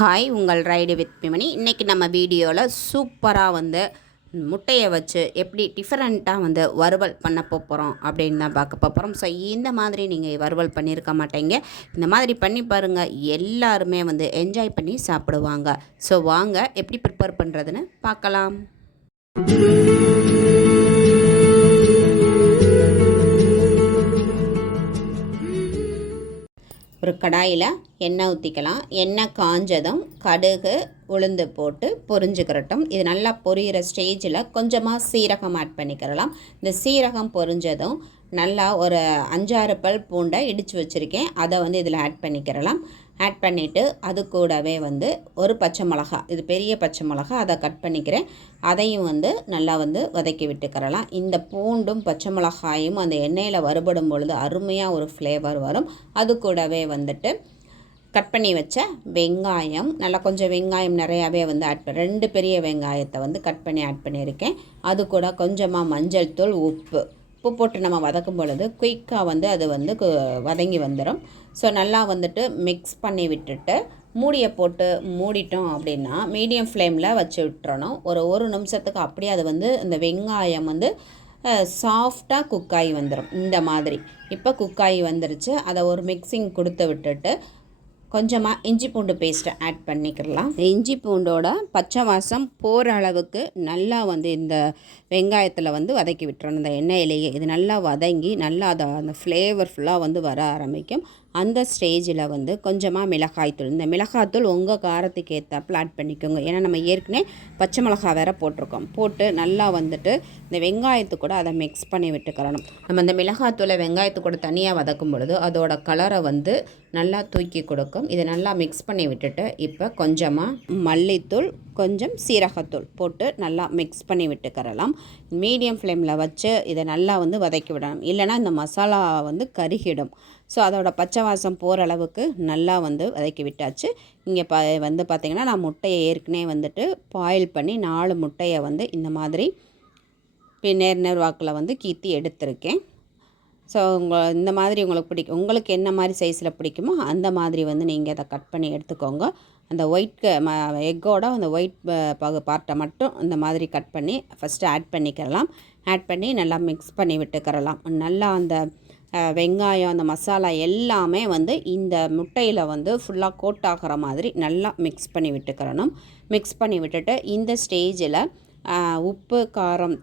Hi, உங்கள் ride with பிமணி. இன்றைக்கி நம்ம வீடியோவில் சூப்பராக வந்து முட்டையை வச்சு எப்படி டிஃப்ரெண்ட்டாக வந்து வறுவல் பண்ண போகிறோம் அப்படின்னு தான் பார்க்க போகிறோம். ஸோ இந்த மாதிரி நீங்கள் வறுவல் பண்ணியிருக்க மாட்டீங்க. இந்த மாதிரி பண்ணி பாருங்கள், எல்லாருமே வந்து என்ஜாய் பண்ணி சாப்பிடுவாங்க. ஸோ வாங்க எப்படி ப்ரிப்பேர் பண்ணுறதுன்னு பார்க்கலாம். ஒரு கடாயில் எண்ணெய் ஊற்றிக்கலாம். எண்ணெய் காஞ்சதும் கடுகு உளுந்து போட்டு பொரிஞ்சுக்கிறட்டும். இது நல்லா பொரியிற ஸ்டேஜில் கொஞ்சமாக சீரகம் ஆட் பண்ணிக்கிறலாம். இந்த சீரகம் பொரிஞ்சதும் நல்லா ஒரு 5-6 பல் பூண்டை இடித்து வச்சுருக்கேன், அதை வந்து இதில் ஆட் பண்ணிக்கிறலாம். ஆட் பண்ணிவிட்டு அது கூடவே வந்து ஒரு பச்சை மிளகா, இது பெரிய பச்சை மிளகா, அதை கட் பண்ணிக்கிறேன், அதையும் வந்து நல்லா வந்து வதக்கி விட்டுக்கிறலாம். இந்த பூண்டும் பச்சை மிளகாயும் அந்த எண்ணெயில் வறுபடும் பொழுது அருமையாக ஒரு ஃப்ளேவர் வரும். அது கூடவே வந்துட்டு கட் பண்ணி வச்ச வெங்காயம், நல்லா கொஞ்சம் வெங்காயம் நிறையாவே வந்து ஆட் பண்ணி 2 பெரிய வெங்காயத்தை வந்து கட் பண்ணி ஆட் பண்ணியிருக்கேன். அது கூட கொஞ்சமாக மஞ்சள் தூள், உப்பு போட்டு நம்ம வதக்கும் பொழுது குயிக்காக வந்து அது வந்து வதங்கி வந்துடும். ஸோ நல்லா வந்துட்டு மிக்ஸ் பண்ணி விட்டுட்டு மூடியை போட்டு மூடிட்டோம் அப்படின்னா மீடியம் ஃப்ளேமில் வச்சு விட்டுறணும். ஒரு நிமிஷத்துக்கு அப்படியே அது வந்து இந்த வெங்காயம் வந்து சாஃப்டாக குக்காகி வந்துடும். இந்த மாதிரி இப்போ குக்காகி வந்துருச்சு. அதை ஒரு மிக்சிங் கொடுத்து விட்டுட்டு கொஞ்சமாக இஞ்சி பூண்டு பேஸ்ட்டை ஆட் பண்ணிக்கிறலாம். இஞ்சி பூண்டோட பச்சை வாசம் போகிற அளவுக்கு நல்லா வந்து இந்த வெங்காயத்தில் வந்து வதக்கி விட்டுறணும். இந்த எண்ணெயிலேயே இது நல்லா வதங்கி நல்லா அந்த ஃப்ளேவர் ஃபுல்லாக வந்து வர ஆரம்பிக்கும். அந்த ஸ்டேஜில் வந்து கொஞ்சமாக மிளகாய்த்தூள், இந்த மிளகாய்த்தூள் உங்கள் காரத்துக்கு ஏற்றாப்பில் ஆட் பண்ணிக்கோங்க. ஏன்னா நம்ம ஏற்கனவே பச்சை மிளகாய் வேறு போட்டிருக்கோம். போட்டு நல்லா வந்துட்டு இந்த வெங்காயத்து கூட அதை மிக்ஸ் பண்ணி விட்டுக்கிறணும். நம்ம இந்த மிளகாய்த்தூளை வெங்காயத்து கூட தனியாக வதக்கும் பொழுது அதோட கலரை வந்து நல்லா தூக்கி கொடுக்கும். இதை நல்லா மிக்ஸ் பண்ணி விட்டுட்டு இப்போ கொஞ்சமாக மல்லித்தூள், கொஞ்சம் சீரகத்தூள் போட்டு நல்லா மிக்ஸ் பண்ணி விட்டுக்கிறலாம். மீடியம் ஃப்ளேமில் வச்சு இதை நல்லா வந்து வதக்கி விடணும், இல்லைனா இந்த மசாலா வந்து கருகிடும். ஸோ அதோட பச்சை வாசம் போகிற அளவுக்கு நல்லா வந்து வதக்கி விட்டாச்சு. இங்கே வந்து பார்த்திங்கன்னா நான் முட்டையை ஏற்கனவே வந்துட்டு பாயில் பண்ணி 4 முட்டையை வந்து இந்த மாதிரி நேர் வாக்கில் வந்து கீத்தி எடுத்திருக்கேன். ஸோ இந்த மாதிரி உங்களுக்கு பிடிக்கும், உங்களுக்கு என்ன மாதிரி சைஸில் பிடிக்குமோ அந்த மாதிரி வந்து நீங்கள் அதை கட் பண்ணி எடுத்துக்கோங்க. அந்த ஒயிட் எக்கோட அந்த ஒயிட் பார்ட்டை மட்டும் இந்த மாதிரி கட் பண்ணி ஃபஸ்ட்டு ஆட் பண்ணிக்கிறலாம். ஆட் பண்ணி நல்லா மிக்ஸ் பண்ணி விட்டுக்கிறலாம். நல்லா அந்த வெங்காயம், அந்த மசாலா எல்லாமே வந்து இந்த முட்டையில் வந்து ஃபுல்லாக கோட் ஆகிற மாதிரி நல்லா மிக்ஸ் பண்ணி விட்டுக்கிறணும். மிக்ஸ் பண்ணி விட்டுட்டு இந்த ஸ்டேஜில் உப்பு காரம்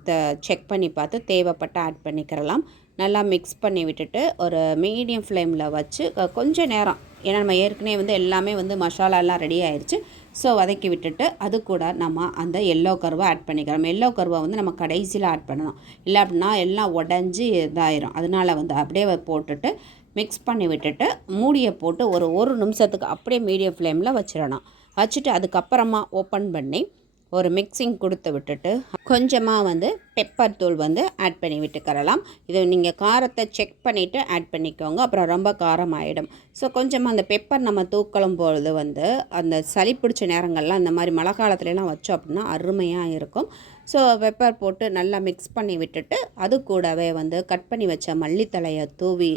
செக் பண்ணி பார்த்து தேவைப்பட்ட ஆட் பண்ணிக்கிறலாம். நல்லா மிக்ஸ் பண்ணி விட்டுட்டு ஒரு மீடியம் ஃப்ளேமில் வச்சு கொஞ்சம் நேரம், ஏன்னா நம்ம ஏற்கனவே வந்து எல்லாமே வந்து மசாலாலாம் ரெடி ஆயிடுச்சு. ஸோ வதக்கி விட்டுட்டு அது கூட நம்ம அந்த எல்லோ கருவை ஆட் பண்ணிக்கிறோம். எல்லோ கருவை வந்து நம்ம கடைசியில் ஆட் பண்ணணும், இல்லை அப்படின்னா எல்லாம் உடஞ்சி இதாயிரும். அதனால் வந்து அப்படியே போட்டுட்டு மிக்ஸ் பண்ணி விட்டுட்டு மூடியை போட்டு ஒரு நிமிஷத்துக்கு அப்படியே மீடியம் ஃப்ளேமில் வச்சிடணும். வச்சுட்டு அதுக்கப்புறமா ஓப்பன் பண்ணி ஒரு மிக்சிங் கொடுத்து விட்டுட்டு கொஞ்சமாக வந்து பெப்பர் தூள் வந்து ஆட் பண்ணி விட்டுக்கிறலாம். இது நீங்கள் காரத்தை செக் பண்ணிவிட்டு ஆட் பண்ணிக்கோங்க, அப்புறம் ரொம்ப காரம் ஆகிடும். ஸோ கொஞ்சமாக அந்த பெப்பர் நம்ம தூக்கலும் பொழுது வந்து அந்த சளி பிடிச்ச நேரங்கள்லாம் இந்த மாதிரி மழை காலத்துலலாம் வச்சோம் அப்படின்னா அருமையாக இருக்கும். ஸோ பெப்பர் போட்டு நல்லா மிக்ஸ் பண்ணி விட்டுட்டு அது கூடவே வந்து கட் பண்ணி வச்ச மல்லித்தலையை தூவி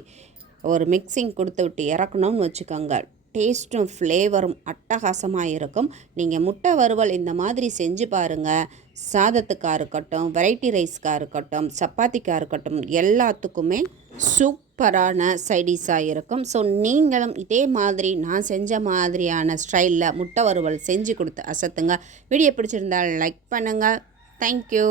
ஒரு மிக்சிங் கொடுத்து விட்டு இறக்கணும்னு வச்சுக்கோங்க. டேஸ்ட்டும் ஃப்ளேவரும் அட்டகாசமாக இருக்கும். நீங்கள் முட்டை வறுவல் இந்த மாதிரி செஞ்சு பாருங்கள். சாதத்துக்காக இருக்கட்டும், வெரைட்டி ரைஸ்க்காக இருக்கட்டும், சப்பாத்திக்காக இருக்கட்டும், எல்லாத்துக்குமே சூப்பரான சைடிஷாக இருக்கும். ஸோ நீங்களும் இதே மாதிரி நான் செஞ்ச மாதிரியான ஸ்டைலில் முட்டை வறுவல் செஞ்சு கொடுத்து அசத்துங்க. வீடியோ பிடிச்சிருந்தால் லைக் பண்ணுங்கள். தேங்க்யூ.